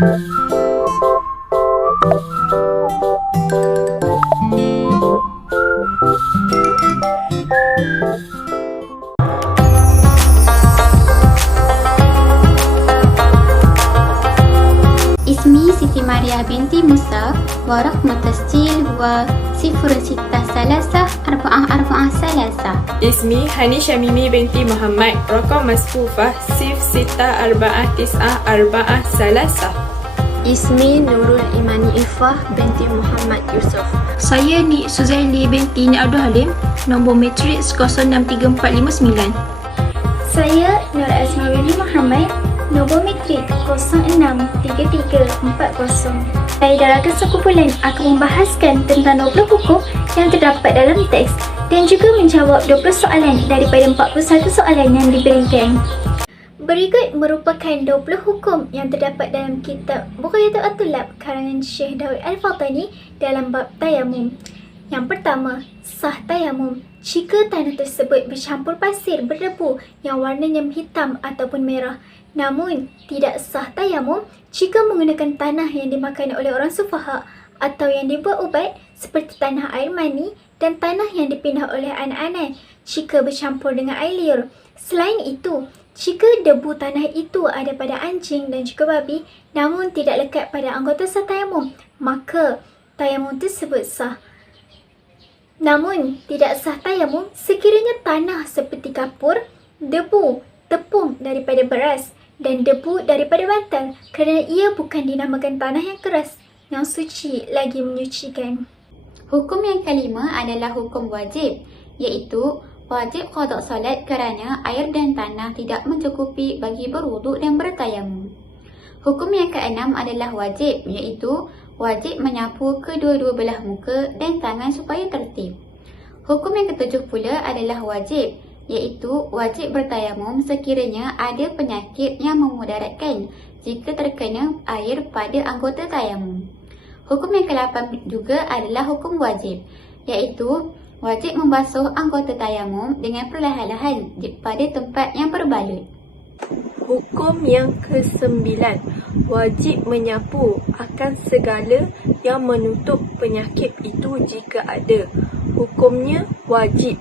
اسمي سيتي ماريا بنت موسى ورقم التسجيل هو 063443. اسمي هاني شميمي بنتي محمد رقم مصفوفة 064943. Ismi Nurul Imani Ifah binti Muhammad Yusof. Saya Nik Suzaili binti Nik Abdul Halim, nombor matriks 063459. Saya Nur Azma binti Muhammad, nombor matrik 063340. Saya dalam kesekumpulan akan membahaskan tentang 20 hukum yang terdapat dalam teks dan juga menjawab 20 soalan daripada 41 soalan yang diberikan. Berikut merupakan 20 hukum yang terdapat dalam kitab Buqyatul At-Tullab karangan Syekh Daud Al-Fatani dalam bab tayamum. Yang pertama, sah tayamum jika tanah tersebut bercampur pasir berdebu yang warnanya hitam ataupun merah. Namun, tidak sah tayamum jika menggunakan tanah yang dimakan oleh orang sufaha atau yang dibuat ubat seperti tanah air mani dan tanah yang dipindah oleh anak-anak jika bercampur dengan air liur. Selain itu, jika debu tanah itu ada pada anjing dan juga babi namun tidak lekat pada anggota sah tayamum, maka tayamum tersebut sah. Namun, tidak sah tayamum sekiranya tanah seperti kapur, debu, tepung daripada beras dan debu daripada bantal kerana ia bukan dinamakan tanah yang keras, yang suci lagi menyucikan. Hukum yang kelima adalah hukum wajib, iaitu wajib qada solat kerana air dan tanah tidak mencukupi bagi berwuduk dan bertayamum. Hukum yang keenam adalah wajib, iaitu wajib menyapu kedua-dua belah muka dan tangan supaya tertib. Hukum yang ketujuh pula adalah wajib, iaitu wajib bertayamum sekiranya ada penyakit yang memudaratkan jika terkena air pada anggota tayamum. Hukum yang ke-8 juga adalah hukum wajib, iaitu wajib membasuh anggota tayamum dengan perlahan-lahan pada tempat yang berbalut. Hukum yang ke-9, wajib menyapu akan segala yang menutup penyakit itu jika ada. Hukumnya wajib.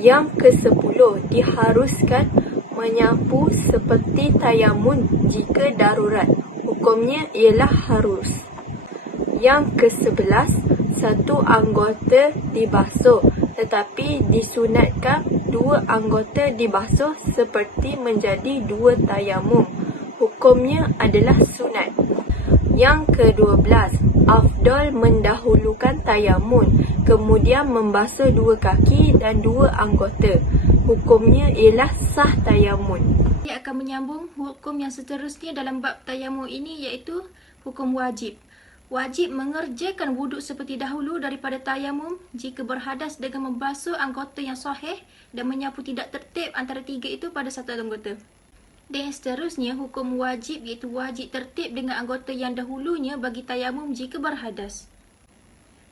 Yang ke-10, diharuskan menyapu seperti tayamun jika darurat. Hukumnya ialah harus. Yang ke-11, satu anggota dibasuh tetapi disunatkan dua anggota dibasuh seperti menjadi dua tayamum. Hukumnya adalah sunat. Yang ke-12, afdal mendahulukan tayamun, kemudian membasuh dua kaki dan dua anggota. Hukumnya ialah sah tayamun. Saya akan menyambung hukum yang seterusnya dalam bab tayamum ini, iaitu hukum wajib. Wajib mengerjakan wuduk seperti dahulu daripada tayamum jika berhadas dengan membasuh anggota yang sahih dan menyapu tidak tertib antara tiga itu pada satu anggota. Dan seterusnya hukum wajib, iaitu wajib tertib dengan anggota yang dahulunya bagi tayamum jika berhadas.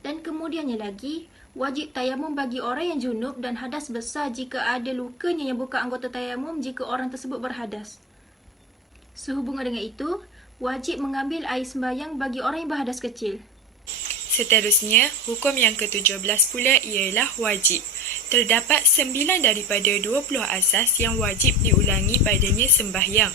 Dan kemudiannya lagi, wajib tayamum bagi orang yang junub dan hadas besar jika ada lukanya yang bukan anggota tayamum jika orang tersebut berhadas. Sehubungan dengan itu, wajib mengambil air sembahyang bagi orang yang berhadas kecil. Seterusnya, hukum yang ke-17 pula ialah wajib. Terdapat 9 daripada 20 asas yang wajib diulangi padanya sembahyang.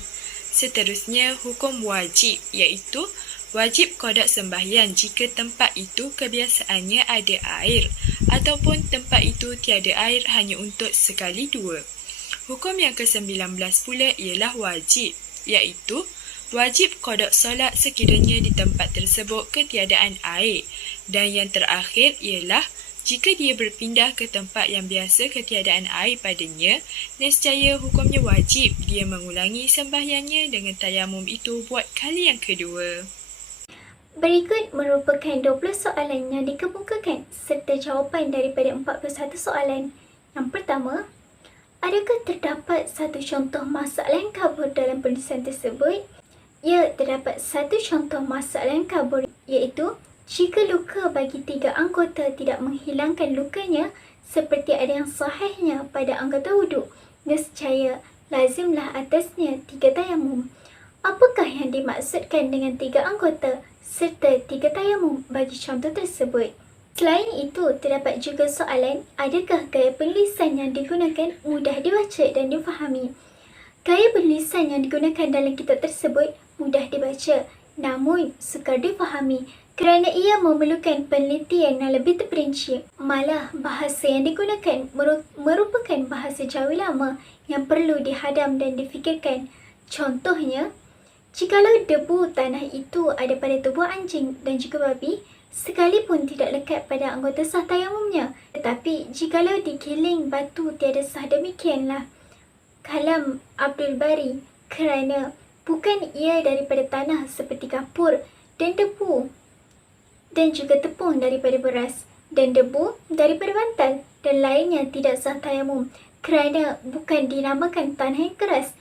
Seterusnya, hukum wajib iaitu wajib qada sembahyang jika tempat itu kebiasaannya ada air ataupun tempat itu tiada air hanya untuk sekali dua. Hukum yang ke-19 pula ialah wajib iaitu wajib qada solat sekiranya di tempat tersebut ketiadaan air. Dan yang terakhir ialah jika dia berpindah ke tempat yang biasa ketiadaan air padanya, nescaya hukumnya wajib dia mengulangi sembahyangnya dengan tayamum itu buat kali yang kedua. Berikut merupakan 20 soalan yang dikemukakan serta jawapan daripada 41 soalan. Yang pertama, adakah terdapat satu contoh masalah yang kabur dalam penulisan tersebut? Ya, terdapat satu contoh masalah yang kabur, iaitu jika luka bagi tiga anggota tidak menghilangkan lukanya seperti ada yang sahihnya pada anggota wuduk, nescaya lazimlah atasnya tiga tayamum. Apakah yang dimaksudkan dengan 3 anggota serta 3 tayamum bagi contoh tersebut? Selain itu, terdapat juga soalan, adakah gaya penulisan yang digunakan mudah dibaca dan difahami? Gaya penulisan yang digunakan dalam kitab tersebut mudah dibaca, namun sukar difahami kerana ia memerlukan penelitian yang lebih terperinci. Malah, bahasa yang digunakan merupakan bahasa Jawi lama yang perlu dihadam dan difikirkan. Contohnya, jikalau debu tanah itu ada pada tubuh anjing dan juga babi, sekalipun tidak lekat pada anggota sah tayamumnya. Tetapi, jikalau digiling batu tiada sah, demikianlah kalam Abdul Bari, kerana bukan ia daripada tanah seperti kapur dan debu dan juga tepung daripada beras dan debu daripada bantal dan lainnya tidak sah tayamum kerana bukan dinamakan tanah yang keras.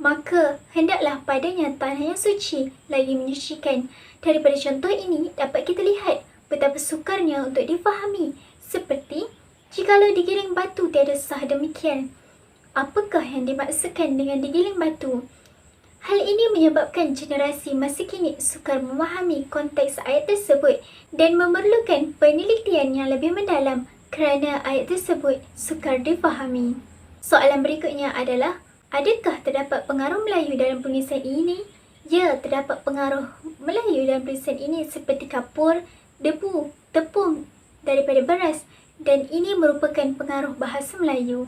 Maka hendaklah padanya tanah yang suci lagi menyucikan. Daripada contoh ini dapat kita lihat betapa sukarnya untuk difahami. Seperti jikalau digiling batu tiada sah, demikian. Apakah yang dimaksudkan dengan digiling batu? Hal ini menyebabkan generasi masa kini sukar memahami konteks ayat tersebut dan memerlukan penelitian yang lebih mendalam kerana ayat tersebut sukar difahami. Soalan berikutnya adalah, adakah terdapat pengaruh Melayu dalam penulisan ini? Ya, terdapat pengaruh Melayu dalam penulisan ini seperti kapur, debu, tepung daripada beras dan ini merupakan pengaruh bahasa Melayu.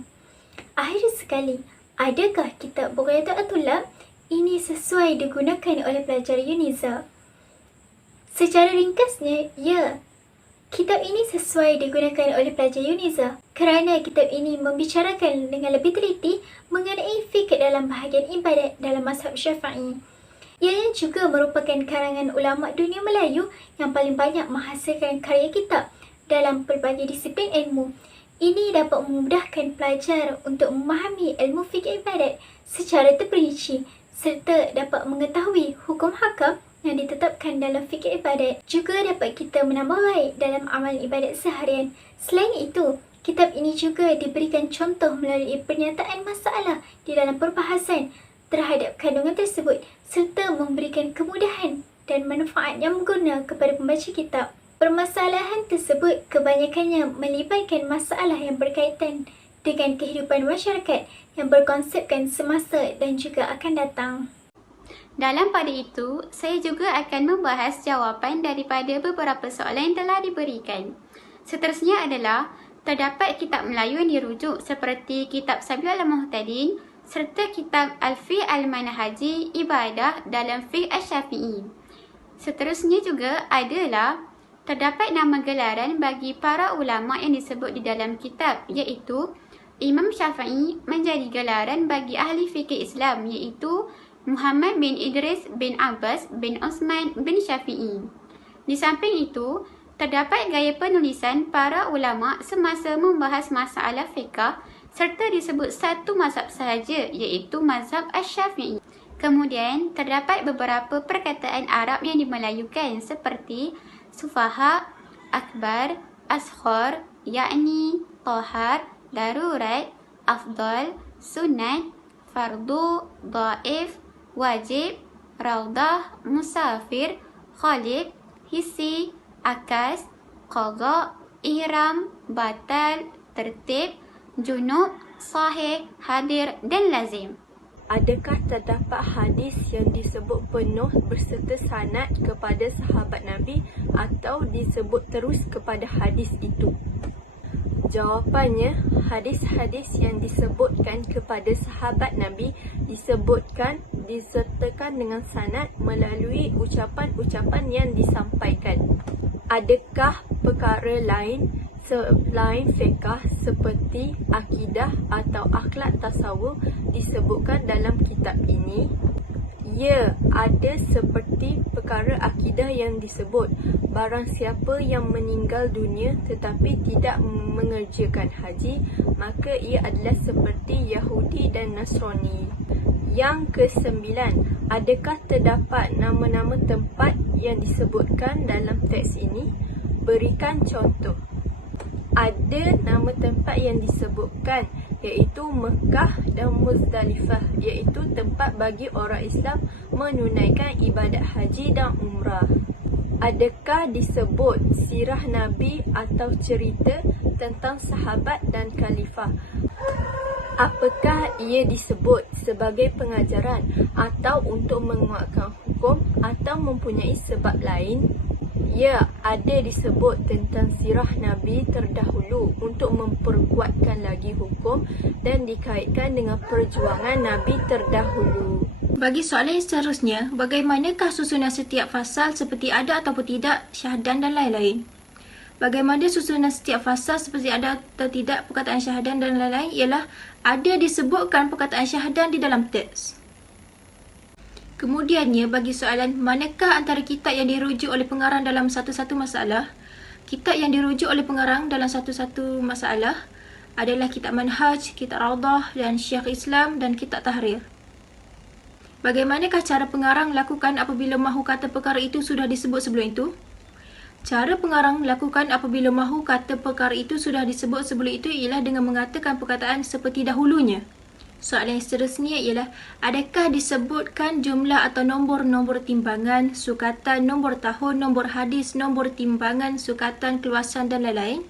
Akhir sekali, adakah kitab Bughayatul Atulab ini sesuai digunakan oleh pelajar UNIZA? Secara ringkasnya, ya. Kitab ini sesuai digunakan oleh pelajar UNIZA kerana kitab ini membicarakan dengan lebih teliti mengenai fiqh dalam bahagian ibadat dalam mazhab Syafi'i. Ia juga merupakan karangan ulama dunia Melayu yang paling banyak menghasilkan karya kitab dalam pelbagai disiplin ilmu. Ini dapat memudahkan pelajar untuk memahami ilmu fiqh ibadat secara terperinci serta dapat mengetahui hukum hakam yang ditetapkan dalam fikir ibadat. Juga dapat kita menambah baik dalam amal ibadat seharian. Selain itu, kitab ini juga diberikan contoh melalui pernyataan masalah di dalam perbahasan terhadap kandungan tersebut serta memberikan kemudahan dan manfaat yang berguna kepada pembaca kitab. Permasalahan tersebut kebanyakannya melibatkan masalah yang berkaitan dengan kehidupan masyarakat yang berkonsepkan semasa dan juga akan datang. Dalam pada itu, saya juga akan membahas jawapan daripada beberapa soalan yang telah diberikan. Seterusnya adalah, terdapat kitab Melayu yang dirujuk seperti kitab Sabilul Muhtadin serta kitab Al-Fiqh Al-Manhaji Ibadah dalam Fiqh Asy-Syafi'i. Seterusnya juga adalah, terdapat nama gelaran bagi para ulama yang disebut di dalam kitab, iaitu Imam Syafi'i menjadi gelaran bagi ahli fikih Islam, iaitu Muhammad bin Idris bin Abbas bin Osman bin Syafi'i. Di samping itu, terdapat gaya penulisan para ulama semasa membahas masalah fiqh serta disebut satu mazhab sahaja, iaitu mazhab Asy-Syafi'i. Kemudian, terdapat beberapa perkataan Arab yang dimelayukan seperti sufaha, akbar, asghar, yakni, tahar, darurat, afdal, sunat, fardu, dhaif, wajib, raudah, musafir, khalid, hissi, akas, qadha, ihram, batal, tertib, junub, sahih, hadir dan lazim. Adakah terdapat hadis yang disebut penuh berserta sanad kepada sahabat Nabi atau disebut terus kepada hadis itu? Jawapannya, hadis-hadis yang disebutkan kepada sahabat Nabi disebutkan disertakan dengan sanad melalui ucapan-ucapan yang disampaikan. Adakah perkara lain selain fiqh seperti akidah atau akhlak tasawuf disebutkan dalam kitab ini? Ya, ada seperti perkara akidah yang disebut. Barang siapa yang meninggal dunia tetapi tidak mengerjakan haji, maka ia adalah seperti Yahudi dan Nasrani. Yang ke-9, adakah terdapat nama-nama tempat yang disebutkan dalam teks ini? Berikan contoh. Ada nama tempat yang disebutkan, iaitu Mekah dan Muzdalifah, iaitu tempat bagi orang Islam menunaikan ibadat haji dan umrah. Adakah disebut sirah Nabi atau cerita tentang sahabat dan khalifah? Apakah ia disebut sebagai pengajaran atau untuk menguatkan hukum atau mempunyai sebab lain? Ya, ada disebut tentang sirah Nabi terdahulu untuk memperkuatkan lagi hukum dan dikaitkan dengan perjuangan Nabi terdahulu. Bagi soalan yang seterusnya, bagaimanakah susunan setiap fasal seperti ada ataupun tidak, syahadan dan lain-lain? Bagaimana susunan setiap fasal seperti ada atau tidak perkataan syahadan dan lain-lain ialah ada disebutkan perkataan syahadan di dalam teks. Kemudiannya, bagi soalan manakah antara kitab yang dirujuk oleh pengarang dalam satu-satu masalah? Kitab yang dirujuk oleh pengarang dalam satu-satu masalah adalah kitab Manhaj, kitab Rawdah dan Syekh Islam dan kitab Tahrir. Bagaimanakah cara pengarang lakukan apabila mahu kata perkara itu sudah disebut sebelum itu? Cara pengarang lakukan apabila mahu kata perkara itu sudah disebut sebelum itu ialah dengan mengatakan perkataan seperti dahulunya. Soalan yang seterusnya ialah, adakah disebutkan jumlah atau nombor-nombor timbangan, sukatan, nombor tahun, nombor hadis, nombor timbangan, sukatan, keluasan dan lain-lain?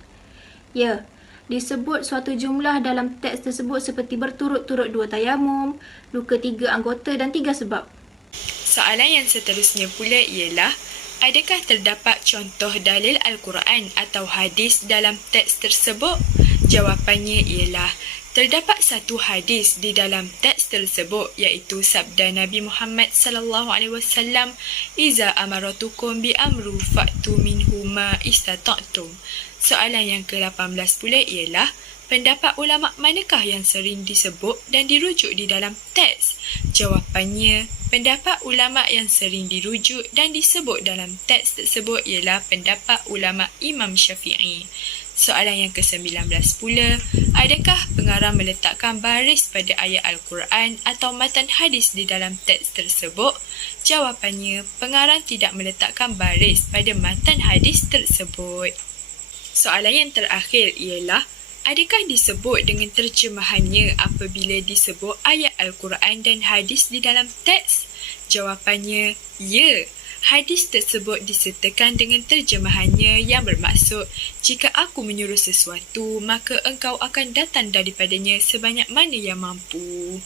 Ya, disebut suatu jumlah dalam teks tersebut seperti berturut-turut 2 tayamum, luka 3 anggota dan 3 sebab. Soalan yang seterusnya pula ialah, adakah terdapat contoh dalil Al-Quran atau hadis dalam teks tersebut? Jawapannya ialah, terdapat satu hadis di dalam teks tersebut iaitu sabda Nabi Muhammad sallallahu alaihi wasallam, "Iza amaratukum bi amru fa'tu minhu ma istata'tum." Soalan yang ke-18 pula ialah, pendapat ulama manakah yang sering disebut dan dirujuk di dalam teks? Jawapannya, pendapat ulama yang sering dirujuk dan disebut dalam teks tersebut ialah pendapat ulama Imam Syafi'i. Soalan yang ke-19 pula, adakah pengarang meletakkan baris pada ayat Al-Quran atau matan hadis di dalam teks tersebut? Jawapannya, pengarang tidak meletakkan baris pada matan hadis tersebut. Soalan yang terakhir ialah, adakah disebut dengan terjemahannya apabila disebut ayat Al-Quran dan hadis di dalam teks? Jawapannya, ya. Hadis tersebut disertakan dengan terjemahannya yang bermaksud, jika aku menyuruh sesuatu, maka engkau akan datang daripadanya sebanyak mana yang mampu.